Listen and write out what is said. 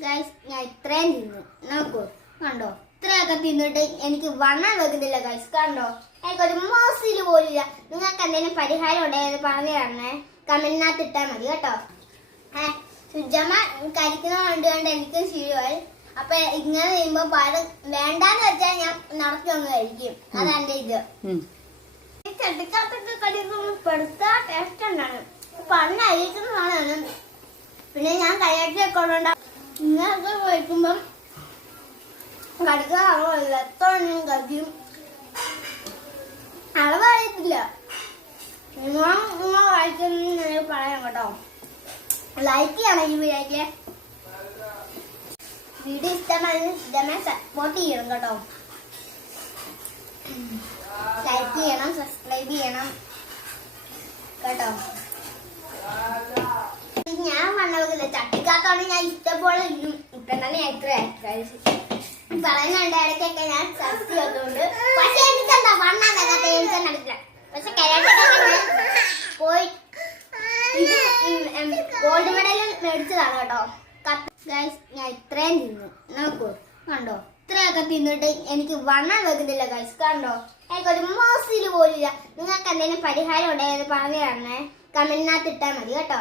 guys ഞാൻ ഇത്രയും തിന്നു നോക്കൂ കണ്ടോ ഇത്രയൊക്കെ തിന്നിട്ട് എനിക്ക് വണ്ണം വെക്കുന്നില്ല ഗൈസ് കണ്ടോ എനിക്കൊരു മോസിൽ പോലില്ല നിങ്ങൾക്ക് എന്തെങ്കിലും പരിഹാരം ഉണ്ടെങ്കിൽ പറഞ്ഞു തരണേ കമന്റിനകത്ത് ഇട്ടാൽ മതി കേട്ടോ സുജമ്മ കരിക്കുന്ന കണ്ടുകൊണ്ട് എനിക്ക് ശീലമായി അപ്പൊ ഇങ്ങനെ ചെയ്യുമ്പോ വേണ്ടാന്ന് വെച്ചാൽ ഞാൻ നടത്തി ഒന്ന് കഴിക്കും അതെന്റെ ഇത് ചെട്ടിക്കാത്തൊക്കെ കഴിക്കുമ്പോൾ പെടുത്താ ടേസ്റ്റ് ഉണ്ടാണ് പണ്ട് അരിക്കുന്നതാണ് പിന്നെ ഞാൻ കയ്യാട്ടിയൊക്കെ ഉള്ളതുകൊണ്ട് ഇങ്ങനൊക്കെ കഴിക്കുമ്പം കടിക്കാൻ അളവില്ല എത്ര ഞാൻ കഴിക്കും അളവ് അറിയത്തില്ല നിങ്ങൾ കഴിക്കുന്ന പറയാം കേട്ടോ ലൈക്ക് ചെയ്യണം ഈ വീഡിയോ ഇഷ്ടമായി സപ്പോർട്ട് ചെയ്യണം കേട്ടോ ലൈക്ക് ചെയ്യണം സബ്സ്ക്രൈബ് ചെയ്യണം കേട്ടോ ഞാൻ വണ്ണവക്കില്ല ചട്ടിക്കാത്തോണ്ട് ഞാൻ ഇഷ്ടംപോലെ ഇപ്പം തന്നെ എത്ര പറയുന്നുണ്ട് ഇടയ്ക്കൊക്കെ ഞാൻ സബ്സ് ചെയ്തോണ്ട് പക്ഷെ എനിക്കെന്താ വണ്ണം വെക്കാത്ത എനിക്ക് നടക്കില്ല പക്ഷെ കരാട്ടൊക്കെ പോയി ഇത് ഗോൾഡ് മെഡൽ മേടിച്ചതാണ് കേട്ടോ ഗൈസ് ഞാൻ ഇത്രയും തിന്നു നോക്കൂ കണ്ടോ ഇത്രയൊക്കെ തിന്നിട്ട് എനിക്ക് വണ്ണം വെക്കുന്നില്ല ഗൈസ് കണ്ടോ എനിക്കൊരു മോസിൽ പോലില്ല നിങ്ങൾക്ക് എന്തെങ്കിലും പരിഹാരം ഉണ്ടെങ്കിൽ പറഞ്ഞു തരണേ കമന്റിനകത്ത് ഇട്ടാൽ മതി കേട്ടോ